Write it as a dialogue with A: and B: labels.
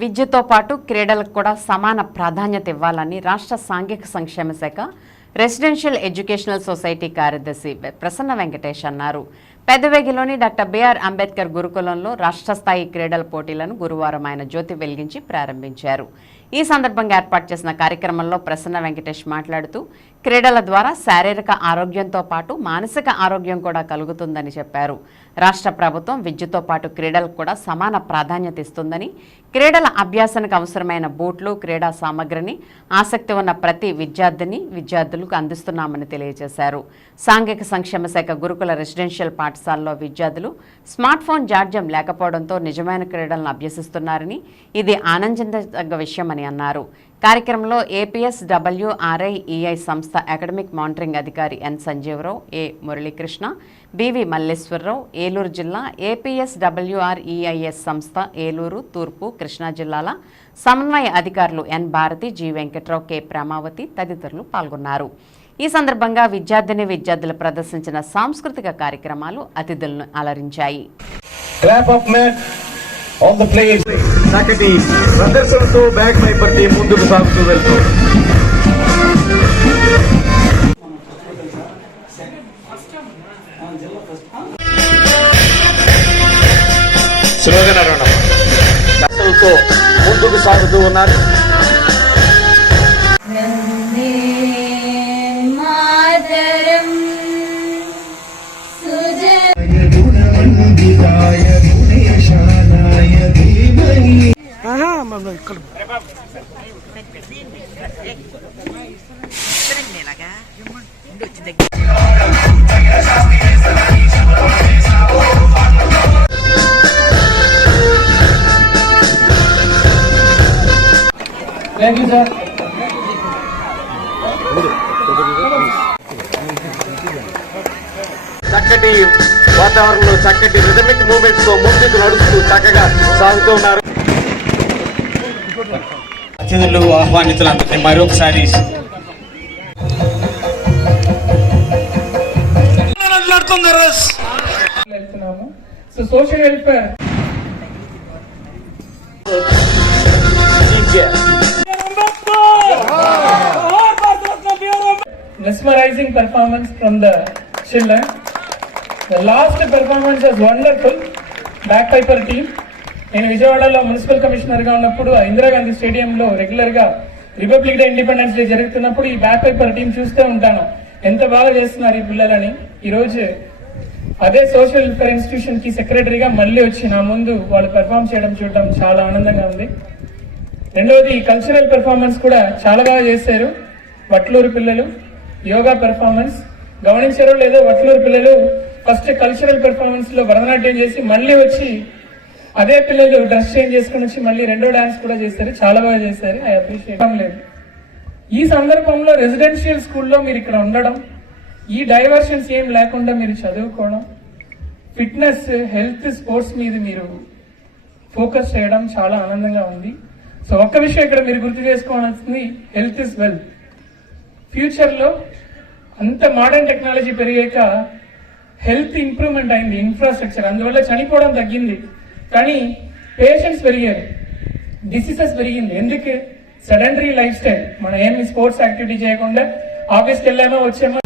A: విద్యతో పాటు క్రీడలకు కూడా సమాన ప్రాధాన్యత ఇవ్వాలని రాష్ట్ర సాంఘిక సంక్షేమ శాఖ రెసిడెన్షియల్ ఎడ్యుకేషనల్ సొసైటీ కార్యదర్శి ప్రసన్న వెంకటేష్ అన్నారు. పెద్దవేగిలోని డాక్టర్ బిఆర్ అంబేద్కర్ గురుకులంలో రాష్ట్ర స్థాయి క్రీడల పోటీలను గురువారం ఆయన జ్యోతి వెలిగించి ప్రారంభించారు. ఈ సందర్భంగా ఏర్పాటు చేసిన కార్యక్రమంలో ప్రసన్న వెంకటేష్ మాట్లాడుతూ క్రీడల ద్వారా శారీరక ఆరోగ్యంతో పాటు మానసిక ఆరోగ్యం కూడా కలుగుతుందని చెప్పారు. రాష్ట్ర ప్రభుత్వం విద్యతో పాటు క్రీడలకు కూడా సమాన ప్రాధాన్యత ఇస్తుందని క్రీడల అభ్యాసానికి అవసరమైన బూట్లు క్రీడా సామగ్రిని ఆసక్తి ఉన్న ప్రతి విద్యార్థిని విద్యార్థులకు అందిస్తున్నామని తెలియజేశారు. సాంఘిక సంక్షేమ శాఖ గురుకుల రెసిడెన్షియల్ పాఠశాలలో విద్యార్థులు స్మార్ట్ ఫోన్ జాడ్యం లేకపోవడంతో నిజమైన క్రీడలను అభ్యసిస్తున్నారని ఇది ఆనందించదగ్గ విషయమని అన్నారు. కార్యక్రమంలో ఏపీఎస్ డబ్ల్యూఆర్ఐఈఐ సంస్థ అకాడమిక్ మానిటరింగ్ అధికారి N Sanjeevarao A Muralikrishna BV Malleswararao Eluru జిల్లా ఏపీఎస్ డబ్ల్యూఆర్ఈఐఎస్ సంస్థ ఏలూరు తూర్పు కృష్ణా జిల్లాల సమన్వయ అధికారులు N Bharati G Venkatrao K Pramavathi తదితరులు పాల్గొన్నారు. ఈ సందర్భంగా విద్యార్థిని విద్యార్థులు ప్రదర్శించిన సాంస్కృతిక కార్యక్రమాలు అతిథులను అలరించాయి.
B: చక్కటి ప్రదర్శనతో బ్యాక్ ముందుకు సాగుతూ వెళ్తూ. స్లోగన్ ముందుకు సాగుతూ ఉన్నారు.
C: థ్యాంక్ యూ సార్
B: చక్కటి వాతావరణంలో చక్కటి రిథమిక్ మూమెంట్స్తో ముందుకు నడుస్తూ చక్కగా సాగుతూ ఉన్నారు. అతిథులు ఆహ్వానితులందరినీ మరొకసారి
C: వెళ్తున్నాము. So social welfare mesmerizing performance from the children. The last performance was wonderful. Bagpiper team నేను విజయవాడలో మున్సిపల్ కమిషనర్గా ఉన్నప్పుడు ఇందిరాగాంధీ స్టేడియంలో రెగ్యులర్గా రిపబ్లిక్ డే ఇండిపెండెన్స్ డే జరుగుతున్నప్పుడు ఈ బ్యాక్ పైపర్ టీం చూస్తూ ఉంటాను. ఎంత బాగా చేస్తున్నారు ఈ పిల్లలని? ఈ అదే సోషల్ వెల్ఫేర్ ఇన్స్టిట్యూషన్కి సెక్రటరీగా మళ్ళీ వచ్చి నా ముందు వాళ్ళు పెర్ఫామ్ చేయడం చూడడం చాలా ఆనందంగా ఉంది. రెండవది కల్చరల్ పెర్ఫార్మెన్స్ కూడా చాలా బాగా చేశారు. వట్లూరు పిల్లలు యోగా పెర్ఫార్మెన్స్ గమనించారో లేదో వట్లూరు పిల్లలు ఫస్ట్ కల్చరల్ పెర్ఫార్మెన్స్లో భరతనాట్యం చేసి మళ్ళీ వచ్చి అదే పిల్లలు డ్రెస్ చేంజ్ చేసుకుని వచ్చి మళ్ళీ రెండో డాన్స్ కూడా చేశారు. చాలా బాగా చేశారు. ఐ అప్రిషియేట్ లేదు. ఈ సందర్భంలో రెసిడెన్షియల్ స్కూల్లో మీరు ఇక్కడ ఉండడం ఈ డైవర్షన్స్ ఏం లేకుండా మీరు చదువుకోవడం ఫిట్నెస్ హెల్త్ స్పోర్ట్స్ మీద మీరు ఫోకస్ చేయడం చాలా ఆనందంగా ఉంది. సో ఒక్క విషయం ఇక్కడ మీరు గుర్తు చేసుకోవాల్సింది హెల్త్ ఇస్ వెల్త్ ఫ్యూచర్లో అంత మోడర్న్ టెక్నాలజీ పెరిగాక హెల్త్ ఇంప్రూవ్మెంట్ అయింది ఇన్ఫ్రాస్ట్రక్చర్. అందువల్ల చనిపోవడం తగ్గింది. కానీ పేషెంట్స్ పెరిగారు. డిసీజెస్ పెరిగింది. ఎందుకు? Sedentary lifestyle. మనం ఏమి స్పోర్ట్స్ యాక్టివిటీ చేయకుండా ఆఫీస్కి వెళ్ళామో వచ్చామో